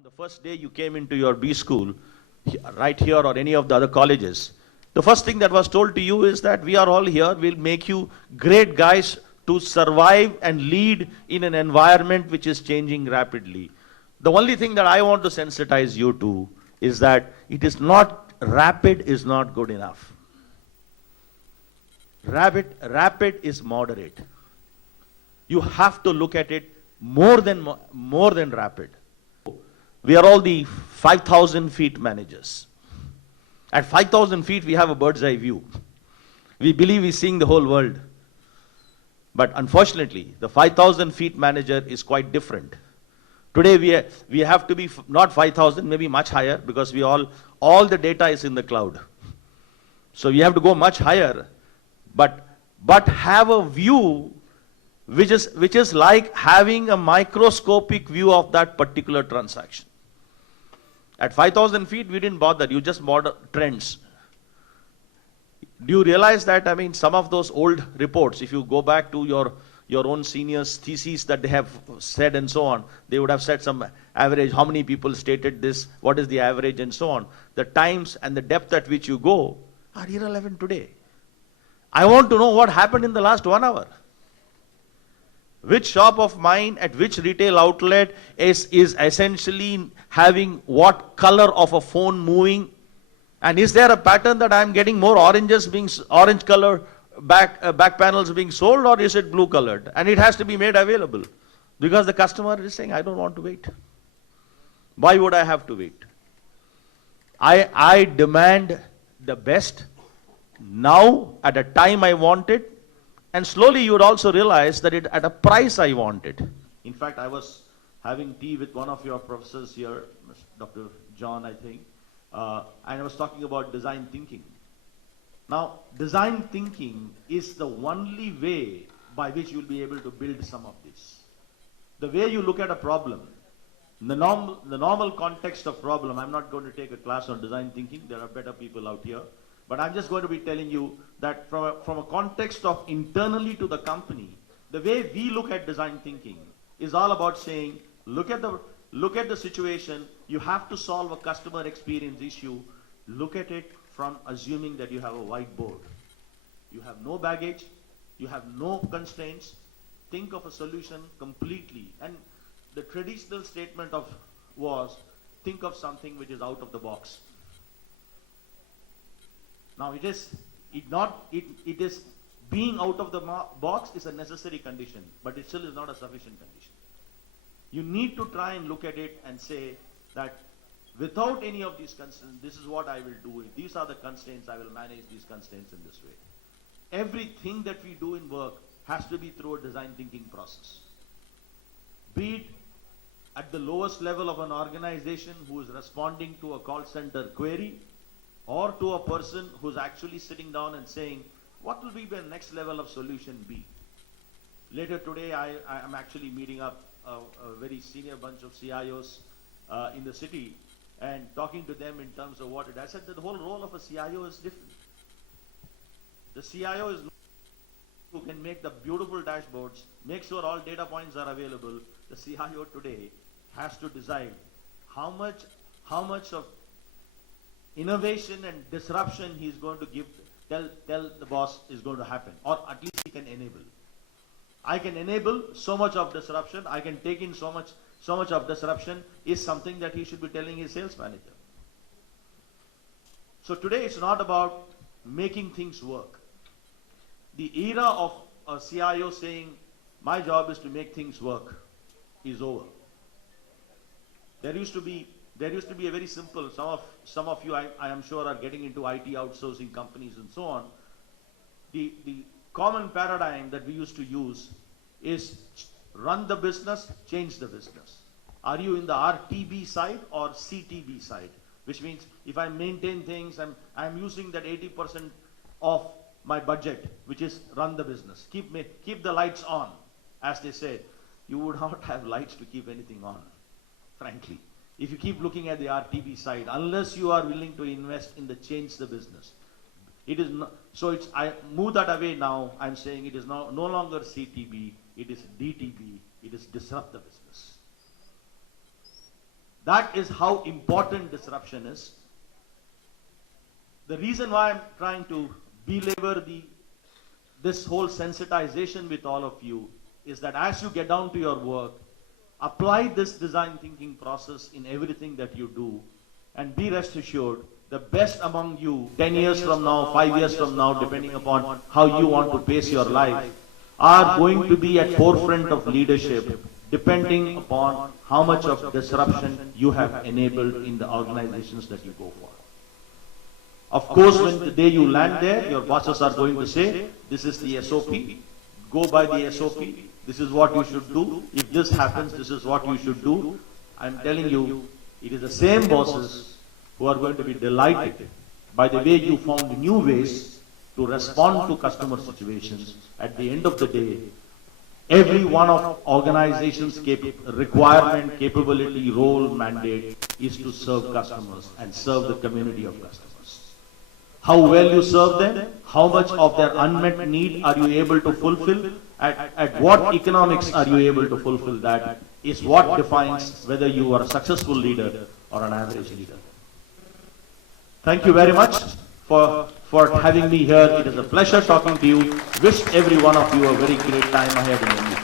on the first day you came into your B school, right here or any of the other colleges, the first thing that was told to you is that we are all here, we'll make you great guys to survive and lead in an environment which is changing rapidly. The only thing that I want to sensitize you to is that it is not, rapid is not good enough. Rapid is moderate. You have to look at it more than rapid. We are all the 5,000 feet managers. At 5,000 feet, we have a bird's eye view. We believe we're seeing the whole world. But unfortunately, the 5,000 feet manager is quite different. Today, we have to be not 5,000, maybe much higher, because all the data is in the cloud. So we have to go much higher, but have a view which is like having a microscopic view of that particular transaction. At 5,000 feet, we didn't bother. You just bother trends. Do you realize that, I mean, some of those old reports, if you go back to your own seniors' theses that they have said and so on, they would have said some average, how many people stated this, what is the average and so on. The times and the depth at which you go are irrelevant today. I want to know what happened in the last 1 hour. Which shop of mine at which retail outlet is essentially having what color of a phone moving, and is there a pattern that I'm getting more orange color back panels being sold, or is it blue colored? And it has to be made available because the customer is saying, I don't want to wait. Why would I have to wait? I demand the best now at a time I want it. And slowly you would also realize that at a price I want it. In fact, I was having tea with one of your professors here, Dr. John, I think, and I was talking about design thinking. Now, design thinking is the only way by which you'll be able to build some of this. The way you look at a problem, the normal context of problem, I'm not going to take a class on design thinking, there are better people out here. But I'm just going to be telling you that from a context of internally to the company, the way we look at design thinking is all about saying, look at the situation, you have to solve a customer experience issue, look at it from assuming that you have a whiteboard. You have no baggage, you have no constraints, think of a solution completely. And the traditional statement was, think of something which is out of the box. Now it is being out of the box is a necessary condition, but it still is not a sufficient condition. You need to try and look at it and say that without any of these constraints, this is what I will do. These are the constraints, I will manage these constraints in this way. Everything that we do in work has to be through a design thinking process. Be it at the lowest level of an organization who is responding to a call center query, or to a person who's actually sitting down and saying, what will be the next level of solution be? Later today, I am actually meeting up a very senior bunch of CIOs in the city and talking to them in terms of what it is. I said that the whole role of a CIO is different. The CIO is who can make the beautiful dashboards, make sure all data points are available. The CIO today has to decide how much of innovation and disruption he's going to give, tell the boss is going to happen, or at least he can enable. I can enable so much of disruption, I can take in so much of disruption is something that he should be telling his sales manager. So today it's not about making things work. The era of a CIO saying, my job is to make things work is over. There used to be a very simple, some of you I am sure are getting into IT outsourcing companies and so on. The common paradigm that we used to use is run the business, change the business. Are you in the RTB side or CTB side? Which means if I maintain things, I'm using that 80% of my budget, which is run the business. Keep the lights on, as they say. You would not have lights to keep anything on, frankly. If you keep looking at the RTB side, unless you are willing to invest in the change the business. It is not, so I move that away now. I'm saying it is no longer CTB, it is DTB, it is disrupt the business. That is how important disruption is. The reason why I'm trying to belabor this whole sensitization with all of you is that as you get down to your work, apply this design thinking process in everything that you do, and be rest assured, the best among you, 10 years from now, 5 years from now, depending upon how you want to pace your life, are going to be at forefront of leadership, depending upon how much of disruption you have enabled in the organizations that you go for. Of course, when the day you land there, your bosses are going to say, this is the SOP, go by the SOP, this is what you should do, if this happens, this is what you should do. I'm telling you, it is the same bosses who are going to be delighted by the way you found new ways to respond to customer situations. At the end of the day, every one of organization's requirement, capability, role, mandate is to serve customers and serve the community of customers. How well you serve them, how much of their unmet need are you able to fulfill, at what economics are you able to fulfill that, is what defines whether you are a successful leader or an average leader. Thank you very much for having me here. It is a pleasure talking to you. Wish every one of you a very great time ahead in your